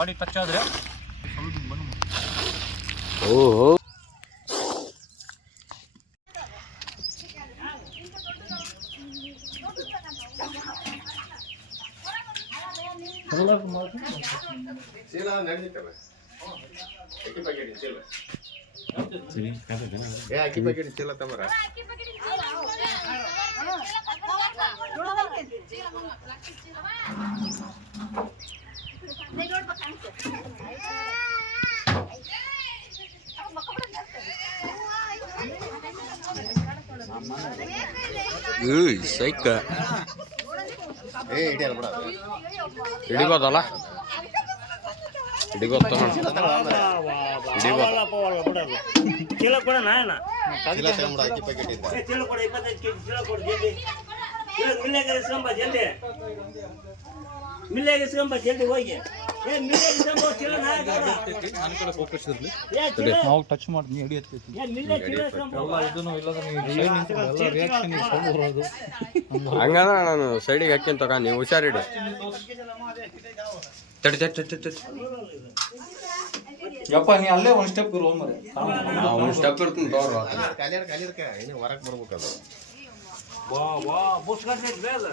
Body touch ಆದರೆ ಓಹೋ ಅಕ್ಕಿ ಪ್ಯಾಕೆಟ್ ಚೀಲ ತಮರ ಸೈಕ ಹಿಡಿಬೋದಲ್ಲ ಹಿಡಿಗೊತ್ತ ಚೀಲ ಕೊಡ ನಾಯನ ಅಕ್ಕಿ ಪ್ಯಾಕೆಟ್ ಇದ್ದ ಚೀಲ ಕೊಡ 25 ಕೆಜಿ ಚೀಲ ಕೊಡ ಜಲ್ದಿ ಚೀಲ ಮಿಲ್ಲೆಗೆ ಇಸ್ಕೊಂಬ ಜಲ್ದಿ ಮಿಲ್ಲೆಗೆ ಇಸ್ಕೊಂಬ ಜಲ್ದಿ ಹೋಗಿ ಮಿಲ್ಲೆಗೆ ಇಸ್ಕೊಂಬ ಚೀಲ ನನ್ನ ಕಡೆ ಫೋಕಸ್ ಇರಲಿ ನಾವು ಟಚ್ ಮಾಡಿ ನೀ ಹಿಡಿಯತ್ತೈತಿ ಎಲ್ಲ ಇದನ್ನು ಇಲ್ಲದ ಎಲ್ಲ ರಿಯಾಕ್ಷನ್ ಬರೋದು ಹಂಗಂದ್ರೆ ನಾನು ಸೈಡಿಗೆ ಹಾಕ್ಯಂತ ತಗ ನೀವು ಹುಷಾರಿಡಿ ತಡಿ ತಡಿ ತಡಿ ತಡಿ ಯಪ್ಪ ನೀ ಅಲ್ಲೇ ಒಂದು ಸ್ಟೆಪ್ ಇರೋ ಮರೆ ಒಂದು ಸ್ಟೆಪ್ ಇರ್ತೀನಿ ತೋರು ಕಾಲಿರ್ಕ ಇನ್ನು ಹೊರಗೆ ಬರ್ಬೇಕದು ವಾ ವಾ ಬುಸ್ಕಟ್ಟೆ ಬೇಡ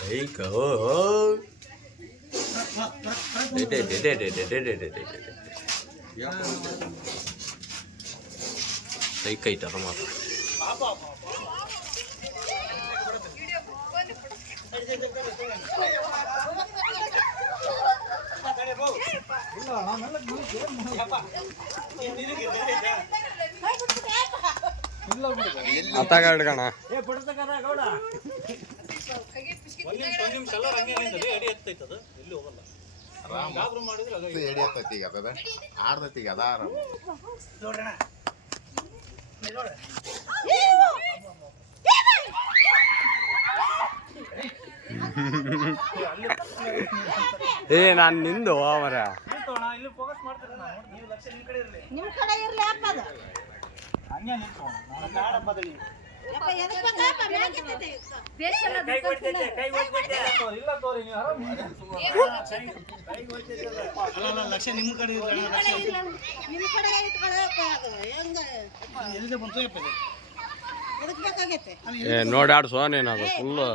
ಸೈಕ ಓ ಡೆ ಡೆ ಡೆ ಡೆ ಡೆ ಡೆ ಡೆ ಡೆ ಡೆ ಸೈಕ ಐತಲ್ಲ ಮಾತ್ರ ಅತ್ತಾಗ ಹಿಡ್ಕಣ ಎಡಿ ಹತ್ತೈತಿ ಈಗ ಅದ ಆಡ್ದೈತಿ ಈಗ ಅದ ಏ ನಾನು ನಿಂದು ಅವರ ನಿಮ್ಮ ಕಡೆ ಇರ್ಲಿ ಅಪ್ಪ ಅದು ಲಕ್ಷ ನಿಮ್ಮ ಕಡೆ ನಿಮ್ಮ ಕಡೆ ಇಟ್ಕೊಳ್ಳಪ್ಪ ಅದು ಹೆಂಗ ಎಲ್ಲಿದೆ ಬಂತು ಎದಕ್ಕೆ ಬೇಕಾಗೈತೆ ಏ ನೋಡಿ ಆಡ್ಸೋ ನೀನು ಅದು ಫುಲ್ಲು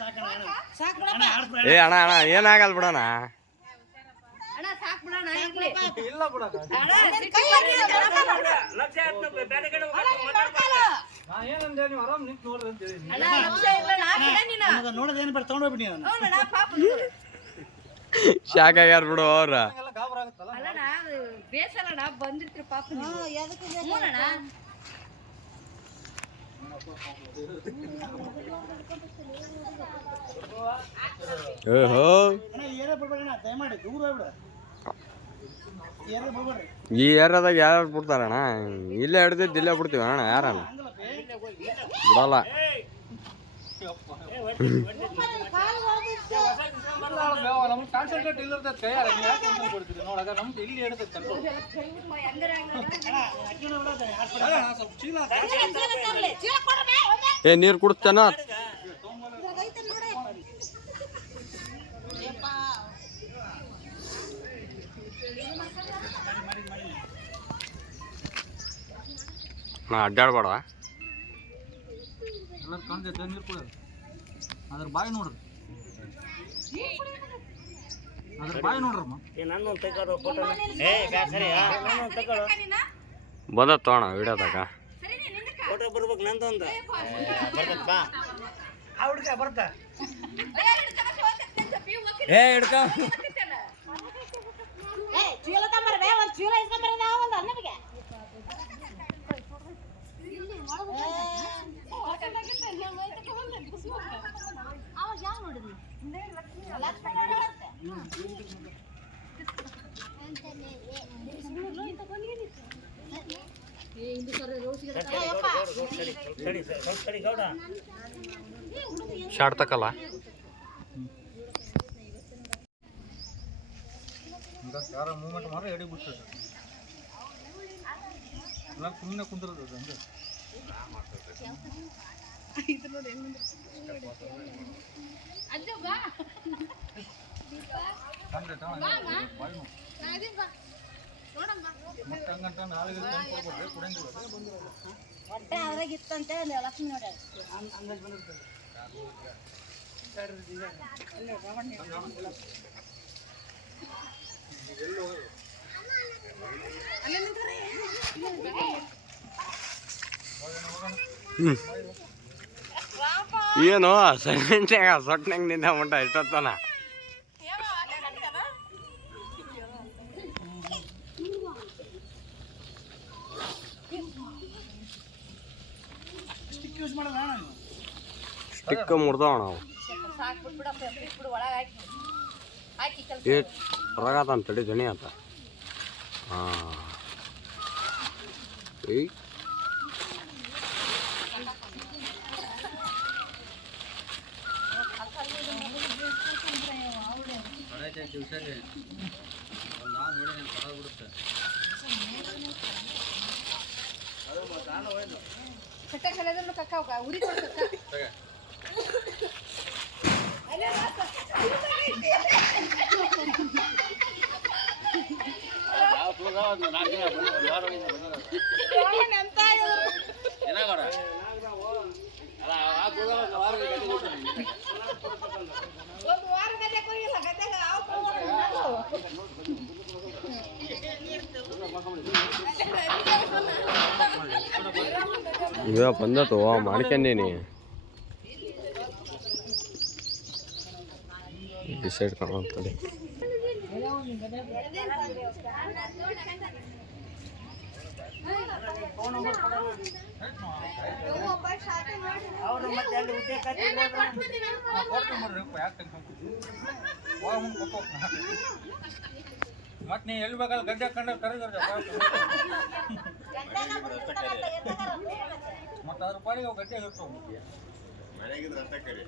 ಸಾಕು ಬಿಡಪ್ಪ ಏ ಅಣ್ಣ ಅಣ್ಣ ಏನಾಗಲ್ಲ ಬಿಡೋಣ ಅಣ್ಣ ಸಾಕು ಬಿಡೋಣ ಇರ್ಲಿ ಇಲ್ಲ ಬಿಡಕ ಲಕ್ಷ ಆಯ್ತು ಬೇರೆ ಕಡೆ ನಾ ಏನಂದೆ ನೀವು ಆರಾಮ್ ನಿಂತು ನೋಡ್ರಿ ಅಂತ ಹೇಳಿ ಅಣ್ಣ ಲಕ್ಷ ಇಲ್ಲ ನಾ ಬಿಡ ನೀನು ನೋಡೋದೇನು ಬೇಡ ತಗೊಂಡೋಗ್ಬಿಡಿ ನಾನು ಅಣ್ಣ ಪಾಪ ಶಾಕ್ ಆಗ್ಯಾರ ಬಿಡು ಅವ್ರ ಎಲ್ಲ ಗಾಬರ ಆಗುತ್ತಲ್ಲ ಅಲ್ಲಣ್ಣ ಬೇಸಲ್ಲಣ್ಣ ಬಂದಿರ್ತೀರಿ ಪಾಪ ನೀವು ಎದಕ್ಕೆ ಅಣ್ಣ ಓಹೋ ಏನೇ ಬಿಡ್ಬೇಡ ದಯಮಾಡಿ ದೂರ ಹೋಗ್ಬಿಡ ಏನೇ ಬಿಡ್ಬೇಡ್ರಿ ಈ ಏರಿಯಾದಾಗ ಯಾರು ಬಿಡ್ತಾರಣ್ಣ ಇಲ್ಲೇ ಹಿಡ್ದಿದ್ದು ಇಲ್ಲೇ ಬಿಡ್ತೀವಿ ಅಣ್ಣ ಯಾರಣ್ಣ ಬಿಡಲ್ಲ ನಮ್ಗೆ ಕಾನ್ಸಂಟ್ರೇಟ್ ಇಲ್ಲದ ಕೈಯಾರ ನೀವು ಯಾಕೆ ಟೆನ್ಷನ್ ಕೊಡ್ತೀರಿ ನೋಡಾಗ ನಮ್ದು ಇಲ್ಲಿ ಹಿಡಿತೈತೆ ಕಂಟ್ರೋಲ್ ಸ್ವಲ್ಪ ಚೀಲ ಏ ನೀರು ಕುಡಿಸ್ತೇನ ನಾ ಅಡ್ಡಾಡ್ಬೇಡ ಎಲ್ಲ ಕಾಣ್ತೈತೆ ನೀರು ಕುಡಿಯೋದು ಅದ್ರ ಬಾಯಿ ನೋಡ್ರಿ ಅದ್ರ ಬಾಯಿ ನೋಡ್ರಮ್ಮ ನನ್ನೊಂದು ತೆಗೋದು ಫೋಟೋ ನನ್ನೊಂದು ತಗೊಳ್ಳೋ ಬಂದ ತೋಣ ವಿಡಿಯೋದಾಗ ಫೋಟೋ ಬರ್ಬೇಕು ನಂದೊಂದು ಬರ್ತಪ್ಪ ಆ ಹುಡುಗ ಬರ್ತಾ ಏ ಹಿಡ್ಕ ಚೀಲ ತಮ್ಮರೇ ಒಂದು ಚೀಲ ಇಸ್ಕೊಂಬರದ ಒಂದು ಅನ್ನಬಿಗೆ ಅವಾಗ ಯಾವ ನೋಡಿದ್ನಿ ಶಾರ್ಟ್ ತಕ್ಕಲ್ಲ ಯಾರ ಮೂವ್ಮೆಂಟ್ ಮಾತ್ರ ಎಡಿ ಬಿಡ್ತದೆ ಎಲ್ಲ ಸುಮ್ಮನೆ ಕುಂದಿರೋದು ಹಂಗೆ ಅಜ್ಜು ಬಾ ಹೊಟ್ಟೆ ಅವ್ರಾಗಿತ್ತಂತೆ ಲಕ್ಷ್ಮಿ ನೋಡಿ ಅಂದಾಜು ಬಂದಿರ್ತದೆ ಏನು ಸೆಂಟ್ಯಾಗ ಸೊಟ್ನಾಗ ನಿಂದ ಮುಟ್ಟ ಇಷ್ಟೊತ್ತನ ಸ್ಟಿಕ್ ಯೂಸ್ ಮಾಡಲ್ಲ ನಾನು ಸ್ಟಿಕ್ ಮುರ್ದವ ನಾವು ಸಾಕ್ಬಿಟ್ಬಿಡು ಒಳಗೆ ಹಾಕಿ ಏಟ್ ಹೊರಗಾತ ತಡಿ ಜನಿ ಆತ ಹಾಂ ಏಯ್ ಕಟ್ಟ ಕಲೆದ್ರು ಕಕ್ಕ ಉರಿ ಕಕ್ಕ ಇವ ಬಂದತು ಮಾಡ್ಕೊಂಡೀನಿ ಡಿಸೈಡ್ ಕಾಣಂತಡಿ ಅವ್ರು ಮತ್ತೆ ಅಲ್ಲಿ ಉದ್ಯೋಗ ಮತ್ತೆ ನೀ ಎಲ್ಲಿ ಬೇಕಲ್ಲ ಗಡ್ಡೆ ಕಂಡ ಕರೆದ ಮತ್ತೆ ಅದ್ರ ಪಾಡಿಗೆ ಅವು ಗಡ್ಡೆ ಇರ್ತವೆ ಮನೆಗಿದ್ರೆ ಅಷ್ಟೇ ಕರಿ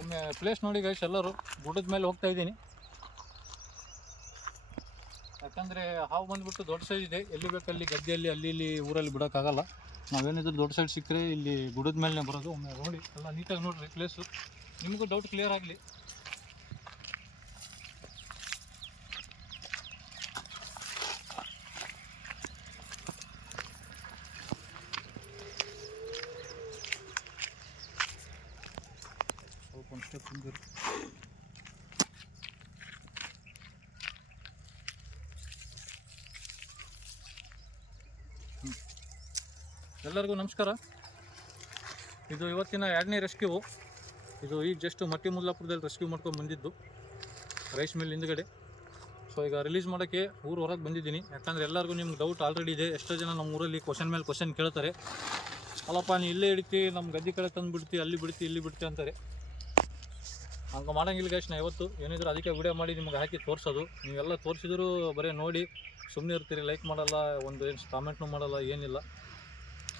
ಒಮ್ಮೆ ಪ್ಲೇಸ್ ನೋಡಿ ಗೈಸ್ ಎಲ್ಲರೂ ಗುಡ್ಡದ ಮೇಲೆ ಹೋಗ್ತಾ ಇದ್ದೀನಿ ಯಾಕಂದರೆ ಹಾವು ಬಂದುಬಿಟ್ಟು ದೊಡ್ಡ ಸೈಜ್ ಇದೆ ಎಲ್ಲಿ ಬೇಕಲ್ಲಿ ಗದ್ದೆಯಲ್ಲಿ ಅಲ್ಲಿ ಇಲ್ಲಿ ಊರಲ್ಲಿ ಬಿಡೋಕ್ಕಾಗಲ್ಲ ನಾವೇನಿದ್ರು ದೊಡ್ಡ ಸೈಜ್ ಸಿಕ್ಕರೆ ಇಲ್ಲಿ ಗುಡ್ಡದ ಮೇಲೆ ಬರೋದು ಒಮ್ಮೆ ನೋಡಿ ಎಲ್ಲ ನೀಟಾಗಿ ನೋಡಿರಿ ಪ್ಲೇಸು ನಿಮಗೂ ಡೌಟ್ ಕ್ಲಿಯರ್ ಆಗಲಿ ಸ್ವಲ್ಪ ಒಂದು ಸ್ಟೆಪ್ ಮುಂದೆ ಎಲ್ಲರಿಗೂ ನಮಸ್ಕಾರ ಇದು ಇವತ್ತಿನ 2ನೇ ರೆಸ್ಕ್ಯೂ ಇದು ಈಗ ಜಸ್ಟ್ ಮಟ್ಟಿ ಮುಲ್ಲಾಪುರದಲ್ಲಿ ರೆಸ್ಕ್ಯೂ ಮಾಡ್ಕೊಂಡು ಬಂದಿದ್ದು ರೈಸ್ ಮಿಲ್ ಹಿಂದ್ಗಡೆ ಸೊ ಈಗ ರಿಲೀಸ್ ಮಾಡೋಕ್ಕೆ ಊರು ಹೊರಗೆ ಬಂದಿದ್ದೀನಿ ಯಾಕಂದರೆ ಎಲ್ಲರಿಗೂ ನಿಮ್ಗೆ ಡೌಟ್ ಆಲ್ರೆಡಿ ಇದೆ ಎಷ್ಟೋ ಜನ ನಮ್ಮ ಊರಲ್ಲಿ ಕ್ವಶನ್ ಮೇಲೆ ಕ್ವಶನ್ ಕೇಳ್ತಾರೆ ಅಲ್ಲಪ್ಪ ನೀ ಇಲ್ಲೇ ಹಿಡಿತಿ ನಮ್ಮ ಗದ್ದೆ ಕಡೆ ತಂದು ಬಿಡ್ತಿ ಅಲ್ಲಿ ಬಿಡ್ತಿ ಇಲ್ಲಿ ಬಿಡ್ತಿ ಅಂತಾರೆ ಹಂಗೆ ಮಾಡೋಂಗಿಲ್ಲ ಗೈಸ್ ನಾ ಇವತ್ತು ಏನಿದ್ರು ಅದಕ್ಕೆ ವಿಡಿಯೋ ಮಾಡಿ ನಿಮ್ಗೆ ಹಾಕಿ ತೋರಿಸೋದು ನೀವೆಲ್ಲ ತೋರಿಸಿದ್ರು ಬರೀ ನೋಡಿ ಸುಮ್ಮನೆ ಇರ್ತೀರಿ ಲೈಕ್ ಮಾಡಲ್ಲ ಒಂದು ಏನು ಕಾಮೆಂಟ್ನೂ ಮಾಡಲ್ಲ ಏನಿಲ್ಲ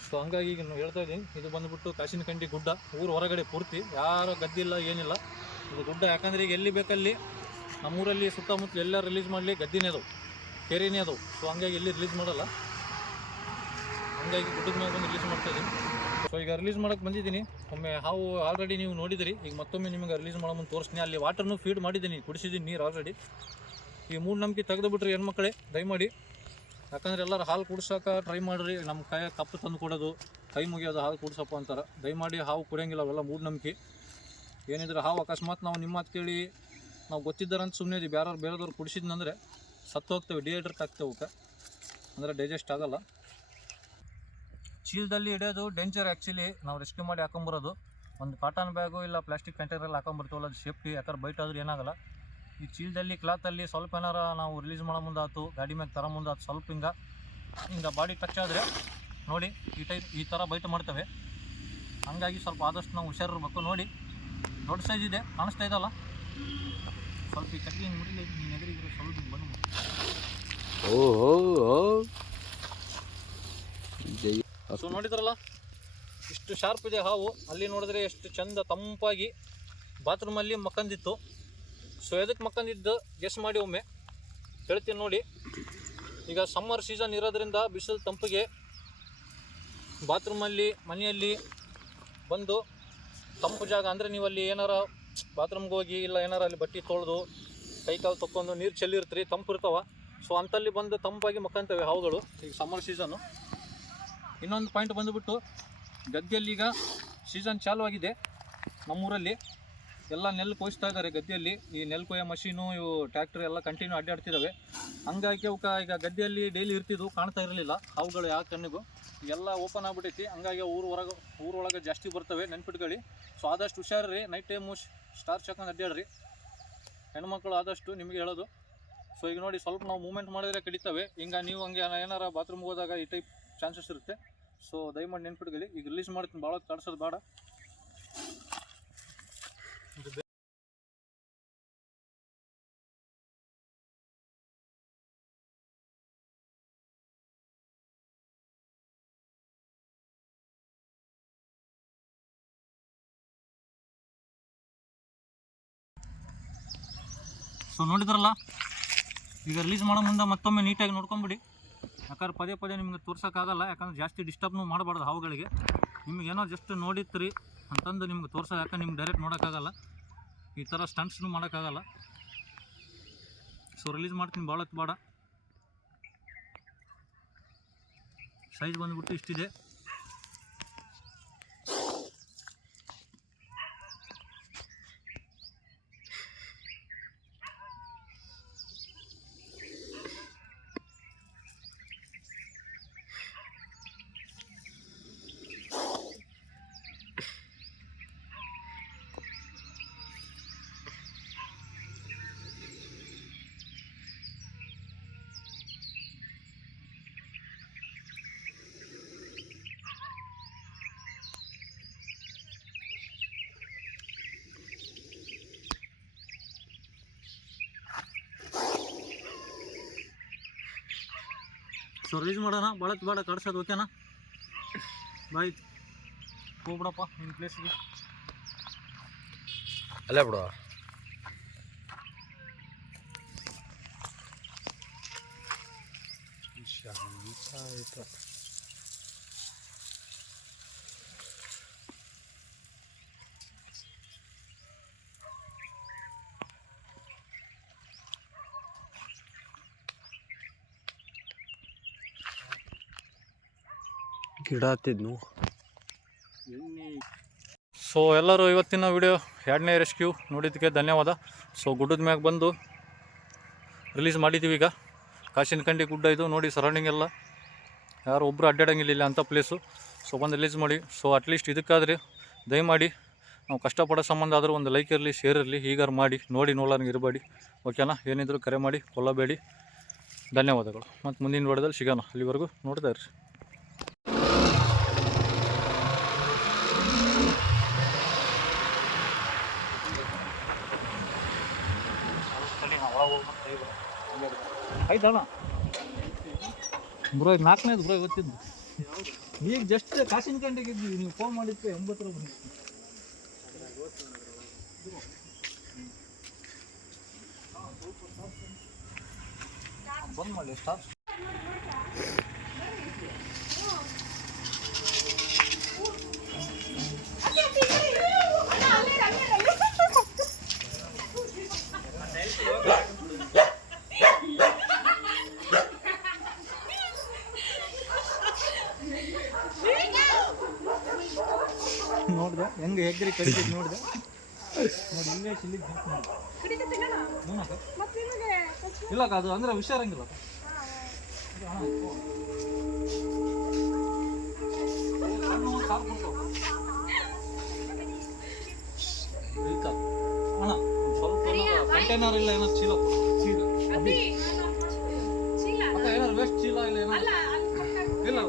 ಸೊ ಹಂಗಾಗಿ ಈಗ ಹೇಳ್ತಾ ಇದ್ದೀನಿ ಇದು ಬಂದುಬಿಟ್ಟು ಕಾಸಿನಕಂಡಿ ಗುಡ್ಡ ಊರು ಹೊರಗಡೆ ಪೂರ್ತಿ ಯಾರೋ ಗದ್ದಿಲ್ಲ ಏನಿಲ್ಲ ಇದು ಗುಡ್ಡ ಯಾಕಂದರೆ ಈಗ ಎಲ್ಲಿ ಬೇಕಲ್ಲಿ ನಮ್ಮೂರಲ್ಲಿ ಸುತ್ತಮುತ್ತಲು ಎಲ್ಲ ರಿಲೀಸ್ ಮಾಡಲಿ ಗದ್ದಿನೇ ಅದಾವೆ ಕೆರೆನೇ ಅದಾವೆ ಸೊ ಹಂಗಾಗಿ ಎಲ್ಲಿ ರಿಲೀಸ್ ಮಾಡಲ್ಲ ಹಂಗಾಗಿ ಗುಡ್ಡದ ಮೇಲೆ ಬಂದು ರಿಲೀಸ್ ಮಾಡ್ತಾಯಿದ್ದೀನಿ ಸೊ ಈಗ ರಿಲೀಸ್ ಮಾಡೋಕ್ಕೆ ಬಂದಿದ್ದೀನಿ ಒಮ್ಮೆ ಹಾವು ಆಲ್ರೆಡಿ ನೀವು ನೋಡಿದಿರಿ ಈಗ ಮತ್ತೊಮ್ಮೆ ನಿಮಗೆ ರಿಲೀಸ್ ಮಾಡೋ ಮುಂದೆ ತೋರಿಸ್ತೀನಿ ಅಲ್ಲಿ ವಾಟರ್ನೂ ಫೀಡ್ ಮಾಡಿದ್ದೀನಿ ಕುಡಿಸಿದ್ದೀನಿ ನೀರು ಆಲ್ರೆಡಿ ಈ ಮೂಢನಂಬಿಕೆ ತೆಗೆದುಬಿಟ್ರಿ ಹೆಣ್ಮಕ್ಳೇ ದಯಮಾಡಿ ಯಾಕಂದ್ರೆ ಎಲ್ಲರೂ ಹಾಲು ಕುಡ್ಸೋಕೆ ಟ್ರೈ ಮಾಡಿರಿ, ನಮ್ಮ ಕೈ ಕಪ್ಪು ತಂದು ಕೊಡೋದು, ಕೈ ಮುಗಿಯೋದು ಹಾಲು ಕುಡ್ಸಪ್ಪ ಅಂತಾರೆ. ದಯಮಾಡಿ ಹಾವು ಕುಡಿಯೋಂಗಿಲ್ಲ, ಅವೆಲ್ಲ ಮೂಢನಂಬಿಕೆ. ಏನಿದ್ರೆ ಹಾವು ಅಕಸ್ಮಾತ್ ನಾವು ನಿಮ್ಮ ಮಾತು ಕೇಳಿ ನಾವು ಗೊತ್ತಿದ್ದಾರಂತ ಸುಮ್ಮನೆ ಇದೀವಿ, ಬೇರೆದವ್ರು ಕುಡಿಸಿದ್ನಂದರೆ ಸತ್ತು ಹೋಗ್ತೇವೆ, ಡಿಹೈಡ್ರೇಟ್ ಆಗ್ತೇವೆ, ಅವಕ್ಕೆ ಅಂದರೆ ಡೈಜೆಸ್ಟ್ ಆಗೋಲ್ಲ. ಚೀಲದಲ್ಲಿ ಹಿಡಿಯೋದು ಡೇಂಜರ್. ಆ್ಯಕ್ಚುಲಿ ನಾವು ರೆಸ್ಕ್ಯೂ ಮಾಡಿ ಹಾಕೊಂಬರೋದು ಒಂದು ಕಾಟನ್ ಬ್ಯಾಗು ಇಲ್ಲ ಪ್ಲಾಸ್ಟಿಕ್ ಕಂಟೈನರಲ್ಲಿ ಹಾಕೊಂಬರ್ತೀವಲ್ಲ, ಅದು ಸೇಫ್ಟಿ. ಯಾಕಂದ್ರೆ ಬೈಟ್ ಆದ್ರೂ ಏನಾಗಲ್ಲ. ಈ ಚೀಲದಲ್ಲಿ ಕ್ಲಾತಲ್ಲಿ ಸ್ವಲ್ಪ ಏನಾರ ನಾವು ರಿಲೀಸ್ ಮಾಡೋ ಮುಂದಾಯ್ತು, ಗಾಡಿ ಮ್ಯಾಗೆ ತರ ಮುಂದಾಯ್ತು, ಸ್ವಲ್ಪ ಹಿಂಗೆ ಬಾಡಿ ಟಚ್ ಆದರೆ ನೋಡಿ ಈ ಥರ ಬೈಟ್ ಮಾಡ್ತವೆ. ಹಂಗಾಗಿ ಸ್ವಲ್ಪ ಆದಷ್ಟು ನಾವು ಹುಷಾರಿರ್ಬೇಕು. ನೋಡಿ ದೊಡ್ಡ ಸೈಜ್ ಇದೆ, ಕಾಣಿಸ್ತಾ ಇದಲ್ಲ, ಸ್ವಲ್ಪ ಈ ಚಟ್ನಿ ಮುರಿಲಿ, ನೀನು ಎದುರಿಗಿರೋ ಸ್ವಲ್ಪ ಬಂದು ಸೊ ನೋಡಿದ್ರಲ್ಲ ಇಷ್ಟು ಶಾರ್ಪ್ ಇದೆ ಹಾವು. ಅಲ್ಲಿ ನೋಡಿದ್ರೆ ಎಷ್ಟು ಚಂದ ತಂಪಾಗಿ ಬಾತ್ರೂಮಲ್ಲಿ ಮಕ್ಕಂದಿತ್ತು. ಸೊ ಎದಕ್ಕೆ ಮಕ್ಕಂದಿದ್ದು ಗೆಸ್ ಮಾಡಿ ಒಮ್ಮೆ ಹೇಳ್ತೀನಿ ನೋಡಿ. ಈಗ ಸಮ್ಮರ್ ಸೀಸನ್ ಇರೋದ್ರಿಂದ ಬಿಸಿಲು ತಂಪಿಗೆ ಬಾತ್ರೂಮಲ್ಲಿ ಮನೆಯಲ್ಲಿ ಬಂದು ತಂಪು ಜಾಗ ಅಂದರೆ ನೀವು ಅಲ್ಲಿ ಏನಾರ ಬಾತ್ರೂಮ್ಗೆ ಹೋಗಿ ಇಲ್ಲ ಏನಾರ ಅಲ್ಲಿ ಬಟ್ಟೆ ತೊಳೆದು ಕೈಕಾಲು ತೊಗೊಂಡು ನೀರು ಚೆಲ್ಲಿರ್ತೀರಿ, ತಂಪು ಇರ್ತಾವ. ಸೊ ಅಂಥಲ್ಲಿ ಬಂದು ತಂಪಾಗಿ ಮಕ್ಕಂತವೆ ಹಾವುಗಳು ಈಗ ಸಮ್ಮರ್ ಸೀಸನ್ನು. ಇನ್ನೊಂದು ಪಾಯಿಂಟ್ ಬಂದುಬಿಟ್ಟು ಗದ್ದೆಯಲ್ಲಿ ಈಗ ಸೀಸನ್ ಚಾಲು ಆಗಿದೆ. ನಮ್ಮೂರಲ್ಲಿ ಎಲ್ಲ ನೆಲ್ಲು ಕೊಯ್ಸ್ತಾ ಇದ್ದಾರೆ ಗದ್ದೆಯಲ್ಲಿ. ಈ ನೆಲ್ಲು ಕೊಯ್ಯೋ ಮಷೀನು, ಇವು ಟ್ರ್ಯಾಕ್ಟರ್ ಎಲ್ಲ ಕಂಟಿನ್ಯೂ ಅಡ್ಡಾಡ್ತಿದ್ದಾವೆ. ಹಂಗಾಗಿ ಅವಕ್ಕೆ ಈಗ ಗದ್ದೆಯಲ್ಲಿ ಡೈಲಿ ಇರ್ತಿದ್ವು, ಕಾಣ್ತಾ ಇರಲಿಲ್ಲ ಹಾವುಗಳು ಯಾವ ಕಣ್ಣಿಗೂ. ಎಲ್ಲ ಓಪನ್ ಆಗಿಬಿಟ್ಟೈತಿ. ಹಂಗಾಗಿ ಊರೊಳಗೆ ಜಾಸ್ತಿ ಬರ್ತವೆ, ನೆನ್ಪಿಟ್ಕೊಳ್ಳಿ. ಸೊ ಆದಷ್ಟು ಹುಷಾರ್ರಿ, ನೈಟ್ ಟೈಮು ಸ್ಟಾರ್ಚ್ ಹಾಕೊಂಡು ಅಡ್ಡಾಡ್ರಿ ಹೆಣ್ಮಕ್ಳು ಆದಷ್ಟು, ನಿಮಗೆ ಹೇಳೋದು. ಸೊ ಈಗ ನೋಡಿ ಸ್ವಲ್ಪ ನಾವು ಮೂವ್ಮೆಂಟ್ ಮಾಡಿದ್ರೆ ಕಡಿತವೆ. ಹಿಂಗೆ ನೀವು ಹಂಗೆ ಏನಾರ ಬಾತ್ರೂಮ್ಗೆ ಹೋದಾಗ ಈ ಟೈಪ್ ಚಾನ್ಸಸ್ ಇರುತ್ತೆ. ಸೊ ದಯಮಾಡಿ ನೆನ್ಪಿಟ್ಕೊಳ್ಳಿ. ಈಗ ರಿಲೀಸ್ ಮಾಡ್ತೀನಿ, ಭಾಳ ಕಾಡ್ಸೋದು ಬೇಡ. ಸೊ ನೋಡಿದ್ರಲ್ಲ, ಈಗ ರಿಲೀಸ್ ಮಾಡೋ ಮುಂದೆ ಮತ್ತೊಮ್ಮೆ ನೀಟಾಗಿ ನೋಡ್ಕೊಂಬಿಡಿ. ಯಾಕಂದ್ರೆ ಪದೇ ಪದೇ ನಿಮ್ಗೆ ತೋರ್ಸೋಕ್ಕಾಗಲ್ಲ, ಯಾಕಂದ್ರೆ ಜಾಸ್ತಿ ಡಿಸ್ಟರ್ಬ್ನೂ ಮಾಡಬಾರ್ದು ಹಾವುಗಳಿಗೆ. ನಿಮಗೇನೋ ಜಸ್ಟ್ ನೋಡಿತ್ರಿ ಅಂತಂದು ನಿಮ್ಗೆ ತೋರ್ಸೋದು, ಯಾಕಂದ್ರೆ ನಿಮ್ಗೆ ಡೈರೆಕ್ಟ್ ನೋಡೋಕ್ಕಾಗಲ್ಲ, ಈ ಥರ ಸ್ಟಂಟ್ಸ್ನೂ ಮಾಡೋಕ್ಕಾಗಲ್ಲ. ಸೊ ರಿಲೀಸ್ ಮಾಡ್ತೀನಿ, ಭಾಳ ಬೇಡ. ಸೈಜ್ ಬಂದುಬಿಟ್ಟು ಇಷ್ಟಿದೆ. ಸೊ ರಿಲೀಸ್ ಮಾಡೋಣ, ಭಾಳ ಬೇಡ ಕಡ್ಸೋದು, ಓಕೆನಾ? ಬಾಯ್, ಹೋಗ್ಬಿಡಪ್ಪ ನಿನ್ನ ಪ್ಲೇಸ್ಗೆ. ಅಲ್ಲೇ ಬಿಡು. ಗಿಡ ಹತ್ತಿದ್ನು. ಸೊ ಎಲ್ಲರೂ ಇವತ್ತಿನ ವಿಡಿಯೋ 2ನೇ ರೆಸ್ಕ್ಯೂ ನೋಡಿದ್ದಕ್ಕೆ ಧನ್ಯವಾದ. ಸೊ ಗುಡ್ಡದ ಮ್ಯಾಗ ಬಂದು ರಿಲೀಸ್ ಮಾಡಿದ್ದೀವಿ. ಈಗ ಕಾಶಿನಕಂಡಿ ಗುಡ್ಡ ಇದು ನೋಡಿ, ಸರೌಂಡಿಂಗ್ ಎಲ್ಲ ಯಾರು ಒಬ್ಬರು ಅಡ್ಡಾಡಂಗಿಲ್ಲ ಇಲ್ಲ ಅಂಥ ಪ್ಲೇಸು. ಸೊ ಬಂದು ರಿಲೀಸ್ ಮಾಡಿ. ಸೊ ಅಟ್ಲೀಸ್ಟ್ ಇದಕ್ಕಾದರೆ ದಯಮಾಡಿ ನಾವು ಕಷ್ಟಪಡೋ ಸಂಬಂಧ ಆದರೂ ಒಂದು ಲೈಕ್ ಇರಲಿ, ಶೇರ್ ಇರಲಿ, ಹೀಗಾರು ಮಾಡಿ ನೋಡಿ, ನೋಡೋಂಗೆ ಇರಬೇಡಿ, ಓಕೆನಾ? ಏನಿದ್ರು ಕರೆ ಮಾಡಿ ಕೊಲ್ಲಬೇಡಿ. ಧನ್ಯವಾದಗಳು. ಮತ್ತು ಮುಂದಿನ ವಿಡಿಯೋದಲ್ಲಿ ಸಿಗೋಣ. ಅಲ್ಲಿವರೆಗೂ ನೋಡ್ತಾ ಇರ್ರಿ. ಆಯ್ತಣ್ಣ ಬ್ರೋ, ಈಗ 4ನೇದು ಬ್ರೋ ಇವತ್ತಿದ್ದು. ಈಗ ಜಸ್ಟ್ ಕಾಶಿನಕಂಡಿಗೆ ಇದ್ದೀವಿ, ನೀವು ಫೋನ್ ಮಾಡಿದ್ದೆ 9ರ ಬಂದ್ ಮಾಡಿ ಸ್ಟಾಪ್. ನೋಡ್ದೆ ಹೆಂಗೆ ಹೆಗ್ರಿ ಕಡಿತಿದ್ದು ನೋಡಿದೆ ನೋಡಿ ಇಲ್ಲೇ ಚಿಲ್ಲಿ ಇಲ್ಲ ಅದು ಅಂದ್ರೆ ಹುಷಾರಂಗಿಲ್ಲ ಅಣ್ಣ ಸ್ವಲ್ಪ ಕಂಟೈನರ್ ಇಲ್ಲ ಏನೋ ಚೀಲ ಮತ್ತೆ ಏನಾರು ವೇಸ್ಟ್ ಚೀಲ ಇಲ್ಲ ಏನೋ ಇಲ್ಲ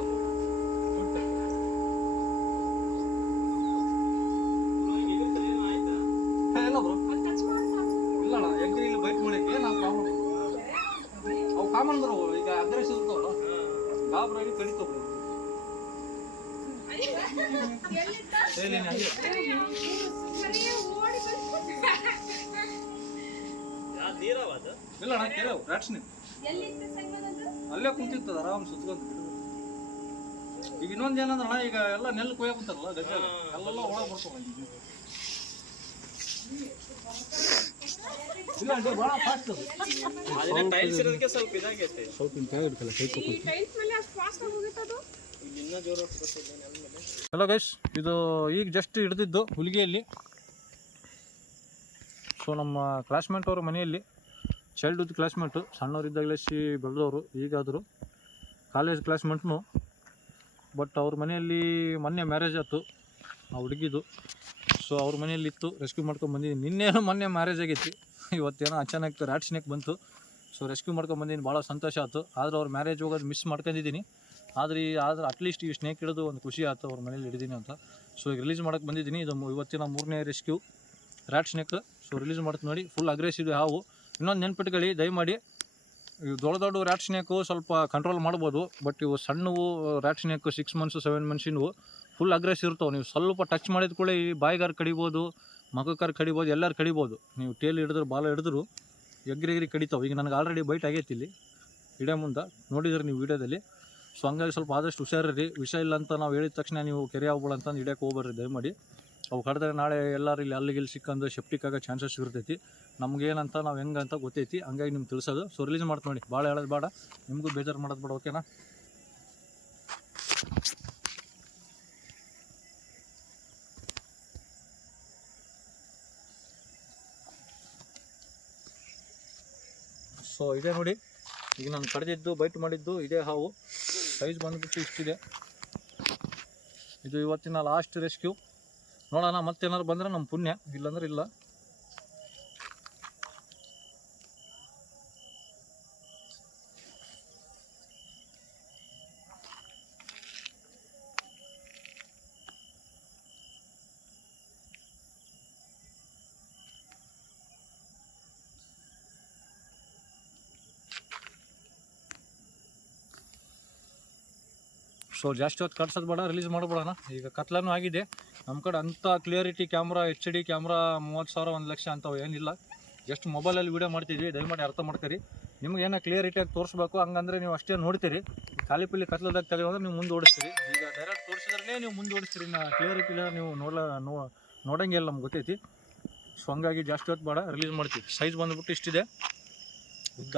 ಇಲ್ಲ ಬ್ರೋ ಇಲ್ಲ ಅಣ್ಣ ಎಗ್ರಿ ಇಲ್ಲಿ ಬೈಟ್ ಮಾಡಕ್ಕೆ ನಾವು ಕಾಮನ್ ಅವು ಕಾಮನ್ ಬ್ರೋ ಈಗ ಅಗ್ರೆಸಿವ್ ಇರ್ತಾವಲ್ಲ ಗಾಬ್ರಾಗಿ ಕಡಿತಾವ ಬ್ರೋ ಇಲ್ಲ ಅಣ್ಣ ಕೆರೆ ರಾಟ್ಸ್ನಿ ಅಲ್ಲೇ ಕುಂತಿರ್ತದ ಆರಾಮ್ ಸುತ್ಕೊಂತ ಈಗ ಇನ್ನೊಂದು ಏನಂದ್ರೆ ಅಣ್ಣ ಈಗ ಎಲ್ಲ ನೆಲ್ಲು ಕೊಯ್ಯ ಕುಂತಾರಲ್ಲ ಗದ್ದೆ ಎಲ್ಲ ಒಳಗೆ ಬರ್ತಾವ ಇಲ್ಲ ಅಣ್ಣ ಭಾಳ ಫಾಸ್ಟ್ ಅದು ಟೈಲ್ಸ್ ಇರೋದಕ್ಕೆ ಸ್ವಲ್ಪ ಇದಾಗೈತೆ ಸ್ವಲ್ಪ ಇಂತ ಇಡ್ಕಲ್ಲ ಕೈ ತಗೊಂಡು ಹಲೋ ಗೈಸ್ ಇದು ಈಗ ಜಸ್ಟ್ ಹಿಡಿದಿದ್ದು ಹುಲಿಗೆಯಲ್ಲಿ ಸೊ ನಮ್ಮ ಕ್ಲಾಸ್ಮೇಟ್ ಅವ್ರ ಮನೆಯಲ್ಲಿ ಚೈಲ್ಡ್ಹುಡ್ ಕ್ಲಾಸ್ಮೇಟು ಸಣ್ಣವರಿದ್ದಾಗಲೇ ಬೆಳೆದವರು ಈಗಾದರು ಕಾಲೇಜ್ ಕ್ಲಾಸ್ಮೇಟ್ನು ಬಟ್ ಅವ್ರ ಮನೆಯಲ್ಲಿ ಮೊನ್ನೆ ಮ್ಯಾರೇಜ್ ಆಯ್ತು ಆ ಹುಡುಗಿದು ಸೊ ಅವ್ರ ಮನೆಯಲ್ಲಿ ಇತ್ತು ರೆಸ್ಕ್ಯೂ ಮಾಡ್ಕೊಂಡು ಬಂದಿದ್ದೀನಿ ನಿನ್ನೇನೋ ಮೊನ್ನೆ ಮ್ಯಾರೇಜ್ ಆಗೈತಿ ಇವತ್ತೇನೋ ಅಚಾನಕ್ ರ್ಯಾಟ್ ಸ್ನೇಕ್ ಬಂತು ಸೊ ರೆಸ್ಕ್ಯೂ ಮಾಡ್ಕೊಂಡು ಬಂದಿದ್ದೀನಿ ಭಾಳ ಸಂತೋಷ ಆಯ್ತು ಆದ್ರೆ ಅವ್ರ ಮ್ಯಾರೇಜ್ ಹೋಗೋದು ಮಿಸ್ ಮಾಡ್ಕೊಂಡಿದ್ದೀನಿ ಆದ್ರೆ ಅಟ್ಲೀಸ್ಟ್ ಈ ಸ್ನೇಕ್ ಹಿಡಿದು ಒಂದು ಖುಷಿ ಆಯ್ತು ಅವ್ರ ಮನೇಲಿ ಹಿಡಿದೀನಿ ಅಂತ ಸೊ ಈಗ ರಿಲೀಸ್ ಮಾಡೋಕ್ಕೆ ಬಂದಿದ್ದೀನಿ ಇದು ಇವತ್ತಿನ 3ನೇ rescue rat snake so release ಮಾಡ್ತು ನೋಡಿ ಫುಲ್ ಅಗ್ರೆಸಿವ್ ಹಾವು ಇನ್ನೊಂದು ನೆನ್ಪಿಟ್ಕೊಳ್ಳಿ ದಯಮಾಡಿ ಇವು ದೊಡ್ಡ ದೊಡ್ಡ ರ್ಯಾಟ್ ಸ್ನೇಕು ಸ್ವಲ್ಪ ಕಂಟ್ರೋಲ್ ಮಾಡ್ಬೋದು ಬಟ್ ಇವು ಸಣ್ಣವು ರ್ಯಾಟ್ ಸ್ನೇಕ್ 6 ಮಂತ್ಸು 7 ಮಂತ್ಸಿನವು ಫುಲ್ ಅಗ್ರೆಸಿವ್ ಇರ್ತಾವೆ ನೀವು ಸ್ವಲ್ಪ ಟಚ್ ಮಾಡಿದ ಕೂಡ ಈ ಬಾಯಿಗಾರು ಕಡಿಬೋದು ಮಗಕ್ಕಾರು ಕಡಿಬೋದು ಎಲ್ಲರೂ ಕಡಿಬೋದು ನೀವು ಟೇಲ್ ಹಿಡಿದ್ರು ಬಾಲ ಹಿಡಿದ್ರು ಎಗ್ರಿ ಕಡಿತಾವೆ ಈಗ ನನಗೆ ಆಲ್ರೆಡಿ ಬೈಟ್ ಆಗೈತಿ ಇಲ್ಲಿ ಇಡೇ ಮುಂದೆ ನೋಡಿದ್ರೆ ನೀವು ವೀಡಿಯೋದಲ್ಲಿ ಸೊ ಹಂಗಾಗಿ ಸ್ವಲ್ಪ ಆದಷ್ಟು ಹುಷಾರಿರಿ ವಿಷಯ ಇಲ್ಲ ಅಂತ ನಾವು ಹೇಳಿದ ತಕ್ಷಣ ನೀವು ಕೆರೆ ಆಗ್ಬೋಳು ಅಂತಂದು ಹಿಡಿಯೋಕೆ ಹೋಗ್ಬರ್ರಿ ದಯಮಾಡಿ ಅವು ಕಡಿದ್ರೆ ನಾಳೆ ಎಲ್ಲರೂ ಇಲ್ಲಿ ಅಲ್ಲಿಗಿಲ್ಲಿ ಸಿಕ್ಕಂದು ಸೆಪ್ಟಿಕ್ ಆಗೋ ಚಾನ್ಸಸ್ ಇರ್ತೈತಿ ನಮಗೇನಂತ ನಾವು ಹೆಂಗಂತ ಗೊತ್ತೈತಿ ಹಂಗಾಗಿ ನಿಮ್ಗೆ ತಿಳಿಸೋದು ಸೊ ರಿಲೀಸ್ ಮಾಡ್ತು ನೋಡಿ ಭಾಳ ಹೇಳೋದು ಬೇಡ ನಿಮಗೂ ಬೇಜಾರು ಮಾಡೋದು ಬೇಡ ಓಕೆನಾ ಸೊ ಇದೇ ನೋಡಿ ಈಗ ನಾನು ಕಡಿದಿದ್ದು ಬೈಟ್ ಮಾಡಿದ್ದು ಇದೇ ಹಾವು ಸೈಜ್ ಬಂದುಬಿಟ್ಟು ಇಷ್ಟಿದೆ ಇದು ಇವತ್ತಿನ ಲಾಸ್ಟ್ ರೆಸ್ಕ್ಯೂ ನೋಡೋಣ ಮತ್ತೇನಾದ್ರು ಬಂದರೆ ನಮ್ಮ ಪುಣ್ಯ ಇಲ್ಲಾಂದ್ರೆ ಇಲ್ಲ ಸೊ ಜಾಸ್ತಿ ಹೊತ್ತು ಕಟ್ಸೋದು ಬೇಡ ರಿಲೀಸ್ ಮಾಡ್ಬೇಡಣ ಈಗ ಕತ್ಲನೂ ಆಗಿದೆ ನಮ್ಮ ಕಡೆ ಅಂಥ clarity camera HD camera 30,000 1 lakh ಅಂಥವು ಏನಿಲ್ಲ ಜಸ್ಟ್ ಮೊಬೈಲಲ್ಲಿ ವೀಡಿಯೋ ಮಾಡ್ತಿದ್ವಿ ದಯಮಾಡಿ ಅರ್ಥ ಮಾಡ್ತೀರಿ ನಿಮ್ಗೆ ಏನೋ ಕ್ಲಿಯರಿಟಿಯಾಗಿ ತೋರಿಸ್ಬೇಕು ಹಂಗಂದ್ರೆ ನೀವು ಅಷ್ಟೇ ನೋಡ್ತೀರಿ ಖಾಲಿ ಪಿಲ್ಲಿ ಕತ್ಲದಾಗ ತೆಗೆಯೋದ್ರೆ ನೀವು ಮುಂದೆ ಓಡಿಸ್ತೀರಿ ಈಗ ಡೈರೆಕ್ಟ್ ತೋರಿಸಿದ್ರೆ ನೀವು ಮುಂದೆ ಓಡಿಸ್ತೀರಿ ಕ್ಲಿಯರಿಟಿ ಇಲ್ಲ ನೀವು ನೋಡೋಂಗಿಲ್ಲ ನಮ್ಗೆ ಗೊತ್ತೈತಿ ಸೊ ಹಂಗಾಗಿ ಜಾಸ್ತಿ ಹೊತ್ತು ಬೇಡ ರಿಲೀಸ್ ಮಾಡ್ತೀವಿ ಸೈಜ್ ಬಂದುಬಿಟ್ಟು ಇಷ್ಟಿದೆ ಉದ್ದ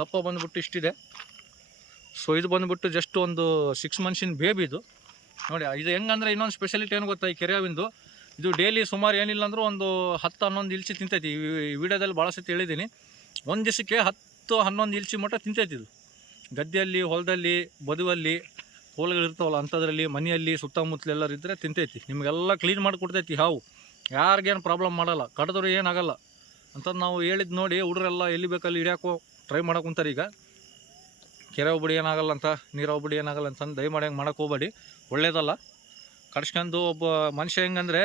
ದಪ್ಪ ಬಂದುಬಿಟ್ಟು ಇಷ್ಟಿದೆ ಸೊ ಇದು ಬಂದುಬಿಟ್ಟು ಜಸ್ಟ್ ಒಂದು 6 ಮಂತ್ಸಿನ ಬೇಬಿ ಇದು ನೋಡಿ ಇದು ಹೆಂಗಂದ್ರೆ ಇನ್ನೊಂದು ಸ್ಪೆಷಾಲಿಟಿ ಏನು ಗೊತ್ತಾ ಈ ಕೆರೆಯಾವಿಂದು ಇದು ಡೈಲಿ ಸುಮಾರು ಏನಿಲ್ಲ ಅಂದರೂ ಒಂದು 10-11 ಇಲ್ಚಿ ತಿಂತೈತಿ ಈ ವಿಡಿಯೋದಲ್ಲಿ ಭಾಳ ಸತಿ ಹೇಳಿದ್ದೀನಿ ಒಂದು ದಿವಸಕ್ಕೆ 10-11 ಇಲ್ಚಿ ಮಟ್ಟ ತಿಂತೈತಿ ಇದು ಗದ್ದೆಯಲ್ಲಿ ಹೊಲದಲ್ಲಿ ಬದುವಲ್ಲಿ ಹೋಲ್ಗಳಿರ್ತಾವಲ್ಲ ಅಂಥದ್ರಲ್ಲಿ ಮನೆಯಲ್ಲಿ ಸುತ್ತಮುತ್ತಲೆಲ್ಲರೂ ಇದ್ದರೆ ತಿಂತೈತಿ ನಿಮಗೆಲ್ಲ ಕ್ಲೀನ್ ಮಾಡಿಕೊಡ್ತೈತಿ ಹಾವು ಯಾರಿಗೇನು ಪ್ರಾಬ್ಲಮ್ ಮಾಡಲ್ಲ ಕಡಿದ್ರು ಏನಾಗಲ್ಲ ಅಂತಂದು ನಾವು ಹೇಳಿದ್ದು ನೋಡಿ ಹುಡುಗರೆಲ್ಲ ಎಲ್ಲಿ ಬೇಕಲ್ಲಿ ಹಿಡಿಯೋಕ್ಕೋ ಟ್ರೈ ಮಾಡೋಕೆ ಕುಂತಾರೆ ಈಗ ಕೆರೆ ಒಬ್ಬಡಿ ಏನಾಗಲ್ಲ ಅಂತ ನೀರು ಒಬ್ಬಡಿ ಏನಾಗಲ್ಲ ಅಂತಂದು ದಯಮಾಡಿ ಹಂಗೆ ಮಾಡೋಕೆ ಹೋಗಬೇಡಿ ಒಳ್ಳೇದಲ್ಲ ಕಡ್ಸ್ಕೊಂಡು ಒಬ್ಬ ಮನುಷ್ಯ ಹೆಂಗಂದರೆ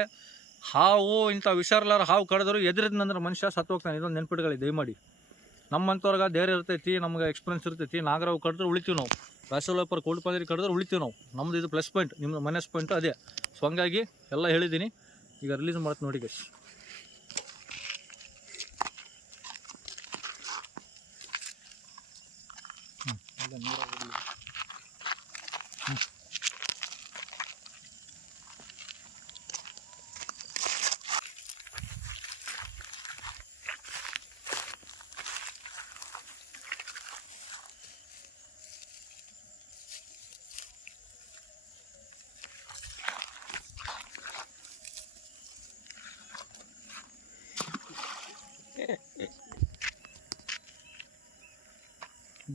ಹಾವು ಇಂಥ ಹುಷಾರಿಲ್ಲಾರ ಹಾವು ಕಡಿದ್ರು ಎದುರಿದ್ನಂದ್ರೆ ಮನುಷ್ಯ ಸತ್ತು ಹೋಗ್ತಾನೆ ಇದೊಂದು ನೆನ್ಪಿಟ್ಕೊಳ್ಳಿ ದಯಮಾಡಿ ನಮ್ಮಂಥವ್ರಿಗೆ ಧೈರ್ಯ ಇರ್ತೈತಿ ನಮ್ಗೆ ಎಕ್ಸ್ಪೀರಿಯನ್ಸ್ ಇರ್ತೈತಿ ನಾಗರಾವು ಕಡಿದ್ರೆ ಉಳಿತೀವಿ ನಾವು ರಾಸೋಲಪರ್ ಕೋಲ್ಡ್ ಪಂದಿರಿ ಕಡಿದ್ರೆ ಉಳಿತೀವಿ ನಾವು ನಮ್ಮದು ಇದು ಪ್ಲಸ್ ಪಾಯಿಂಟ್ ನಿಮ್ಮದು ಮೈನಸ್ ಪಾಯಿಂಟ್ ಅದೇ ಸೊ ಹಂಗಾಗಿ ಎಲ್ಲ ಹೇಳಿದ್ದೀನಿ ಈಗ ರಿಲೀಸ್ ಮಾಡ್ತೀನಿ ನೋಡಿ ಗೈಸ್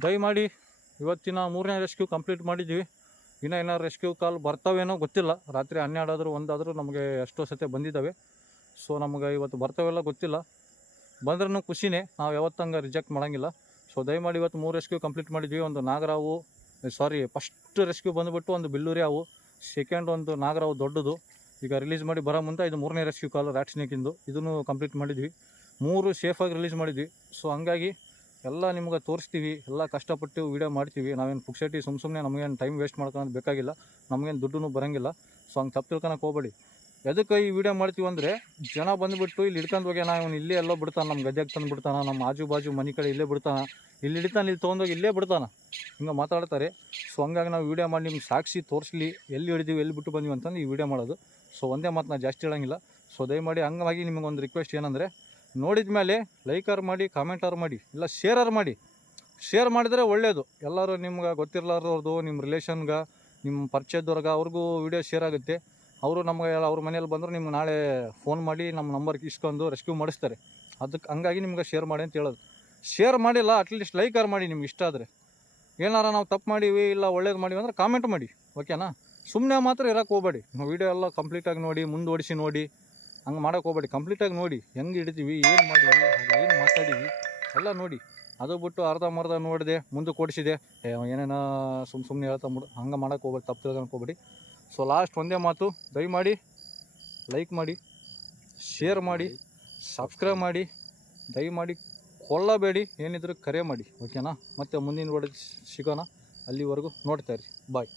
ದಯಮಾಡಿ ಇವತ್ತಿನ 3ನೇ ರೆಸ್ಕ್ಯೂ ಕಂಪ್ಲೀಟ್ ಮಾಡಿದ್ವಿ. ಇನ್ನೂ ರೆಸ್ಕ್ಯೂ ಕಾಲ್ ಬರ್ತಾವೇನೋ ಗೊತ್ತಿಲ್ಲ. ರಾತ್ರಿ 12 ಆದರೂ 1 ಆದರೂ ನಮಗೆ ಎಷ್ಟೋ ಸತಿ ಬಂದಿದ್ದಾವೆ. ಸೊ ನಮಗೆ ಇವತ್ತು ಬರ್ತಾವೆಲ್ಲ ಗೊತ್ತಿಲ್ಲ. ಬಂದ್ರೂ ಖುಷಿನೇ, ನಾವು ಯಾವತ್ತಂಗೆ ರಿಜೆಕ್ಟ್ ಮಾಡೋಂಗಿಲ್ಲ. ಸೊ ದಯಮಾಡಿ ಇವತ್ತು 3 ರೆಸ್ಕ್ಯೂ ಕಂಪ್ಲೀಟ್ ಮಾಡಿದ್ವಿ. ಒಂದು ನಾಗರಾವು, ಫಸ್ಟ್ ರೆಸ್ಕ್ಯೂ ಬಂದುಬಿಟ್ಟು ಒಂದು ಬಿಲ್ಲೂರಿ ಹಾವು, ಸೆಕೆಂಡ್ ಒಂದು ನಾಗರಾವು ದೊಡ್ಡದು. ಈಗ ರಿಲೀಸ್ ಮಾಡಿ ಬರೋ ಮುಂದೆ ಇದು 3ನೇ ರೆಸ್ಕ್ಯೂ ಕಾಲ್ ರ್ಯಾಟ್ ಸ್ನೇಕಿಂದು. ಇದನ್ನು ಕಂಪ್ಲೀಟ್ ಮಾಡಿದ್ವಿ. 3 ಸೇಫಾಗಿ ರಿಲೀಸ್ ಮಾಡಿದ್ವಿ. ಸೊ ಹಂಗಾಗಿ ಎಲ್ಲ ನಿಮ್ಗೆ ತೋರಿಸ್ತೀವಿ, ಎಲ್ಲ ಕಷ್ಟಪಟ್ಟು ವೀಡಿಯೋ ಮಾಡ್ತೀವಿ. ನಾವೇನು ಪುಕ್ಸೆಟಿ ಸುಮ್ಮನೆ ನಮಗೇನು ಟೈಮ್ ವೇಸ್ಟ್ ಮಾಡ್ಕೊಳೋದು ಬೇಕಾಗಿಲ್ಲ, ನಮಗೇನು ದುಡ್ಡು ಬರೋಂಗಿಲ್ಲ. ಸೊ ಹಂಗೆ ತಪ್ಪು ತಿಳ್ಕೊಳಕ್ಕೆ ಹೋಗ್ಬೇಡಿ. ಎದಕ್ಕೆ ಈ ವಿಡಿಯೋ ಮಾಡ್ತೀವಿ ಅಂದರೆ, ಜನ ಬಂದುಬಿಟ್ಟು ಇಲ್ಲಿ ಹಿಡ್ಕೊಂಡು ಹೋಗಿ ನಾವು ಇಲ್ಲೇ ಎಲ್ಲೋ ಬಿಡ್ತಾನೆ, ನಮ್ಮ ಗದ್ದೆಗೆ ತಂದು ಬಿಡ್ತಾನೆ, ನಮ್ಮ ಆಜು ಬಾಜು ಮನೆ ಕಡೆ ಇಲ್ಲೇ ಬಿಡ್ತಾನೆ, ಇಲ್ಲಿ ಹಿಡಿತಾನೆ, ಇಲ್ಲಿ ತೊಗೊಂಡೋಗಿ ಇಲ್ಲೇ ಬಿಡ್ತಾನೆ, ಹಿಂಗೆ ಮಾತಾಡ್ತಾರೆ. ಸೊ ಹಂಗಾಗಿ ನಾವು ವೀಡಿಯೋ ಮಾಡಿ ನಿಮ್ಗೆ ಸಾಕ್ಷಿ ತೋರಿಸ್ಲಿ, ಎಲ್ಲಿ ಹಿಡಿದೀವಿ ಎಲ್ಲಿ ಬಿಟ್ಟು ಬಂದೀವಿ ಅಂತಂದು ಈ ವಿಡಿಯೋ ಮಾಡೋದು. ಸೊ ಒಂದೇ ಮಾತು ನಾನು ಜಾಸ್ತಿ ಹೇಳೋಂಗಿಲ್ಲ. ಸೊ ದಯಮಾಡಿ ಹಂಗಾಗಿ ನಿಮಗೊಂದು ರಿಕ್ವೆಸ್ಟ್ ಏನಂದರೆ, ನೋಡಿದ ಮೇಲೆ ಲೈಕರ್ ಮಾಡಿ, ಕಾಮೆಂಟರ್ ಮಾಡಿ, ಇಲ್ಲ ಶೇರರ್ ಮಾಡಿ. ಶೇರ್ ಮಾಡಿದರೆ ಒಳ್ಳೆಯದು. ಎಲ್ಲರೂ ನಿಮ್ಗೆ ಗೊತ್ತಿರಲಾರ್ದವ್ರದ್ದು, ನಿಮ್ಮ ರಿಲೇಷನ್ಗೆ, ನಿಮ್ಮ ಪರಿಚಯದವ್ರಿಗೆ ಅವ್ರಿಗೂ ವೀಡಿಯೋ ಶೇರ್ ಆಗುತ್ತೆ. ಅವರು ನಮಗೆ ಅವ್ರ ಮನೇಲಿ ಬಂದರೂ ನಿಮ್ಗೆ ನಾಳೆ ಫೋನ್ ಮಾಡಿ ನಮ್ಮ ನಂಬರ್ಗೆ ಇಸ್ಕೊಂಡು ರೆಸ್ಕ್ಯೂ ಮಾಡಿಸ್ತಾರೆ. ಅದಕ್ಕೆ ಹಂಗಾಗಿ ನಿಮ್ಗೆ ಶೇರ್ ಮಾಡಿ ಅಂತ ಹೇಳೋದು. ಶೇರ್ ಮಾಡಿಲ್ಲ, ಅಟ್ಲೀಸ್ಟ್ ಲೈಕರ್ ಮಾಡಿ ನಿಮ್ಗೆ ಇಷ್ಟ ಆದರೆ. ಏನಾರ ನಾವು ತಪ್ಪು ಮಾಡೀವಿ ಇಲ್ಲ ಒಳ್ಳೇದು ಮಾಡೀವಿ ಅಂದರೆ ಕಾಮೆಂಟ್ ಮಾಡಿ, ಓಕೆನಾ? ಸುಮ್ಮನೆ ಮಾತ್ರ ಇರೋಕ್ಕೆ ಹೋಗ್ಬೇಡಿ. ವೀಡಿಯೋ ಎಲ್ಲ ಕಂಪ್ಲೀಟಾಗಿ ನೋಡಿ, ಮುಂದುವಡಿಸಿ ನೋಡಿ, ಹಂಗೆ ಮಾಡೋಕ್ಕೆ ಹೋಗ್ಬೇಡಿ. ಕಂಪ್ಲೀಟಾಗಿ ನೋಡಿ, ಹೆಂಗೆ ಹಿಡಿತೀವಿ, ಏನು ಮಾಡಿದ್ವಿ, ಏನು ಮಾತಾಡೀವಿ ಎಲ್ಲ ನೋಡಿ. ಅದು ಬಿಟ್ಟು ಅರ್ಧಂಬರ್ಧ ನೋಡಿದೆ ಮುಂದಕ್ಕೆ ಓಡಿಸಿದೆ, ಏನೇನೋ ಸುಮ್ಮನೆ ಹೇಳ್ತಾ ಹಂಗೆ ಮಾಡೋಕ್ಕೆ ಹೋಗ್ಬೇಡಿ, ತಪ್ಪು ತಿಳ್ಕೊಳಕ್ಕೆ ಹೋಗ್ಬೇಡಿ. ಸೊ ಲಾಸ್ಟ್ ಒಂದೇ ಮಾತು, ದಯಮಾಡಿ ಲೈಕ್ ಮಾಡಿ, ಶೇರ್ ಮಾಡಿ, ಸಬ್ಸ್ಕ್ರೈಬ್ ಮಾಡಿ, ದಯಮಾಡಿ ಕೊಳ್ಳಬೇಡಿ. ಏನಿದ್ರು ಕರೆ ಮಾಡಿ, ಓಕೆನಾ? ಮತ್ತು ಮುಂದಿನ ವಿಡಿಯೋ ಸಿಗೋಣ. ಅಲ್ಲಿವರೆಗೂ ನೋಡ್ತಾ ಇರಿ. ಬಾಯ್.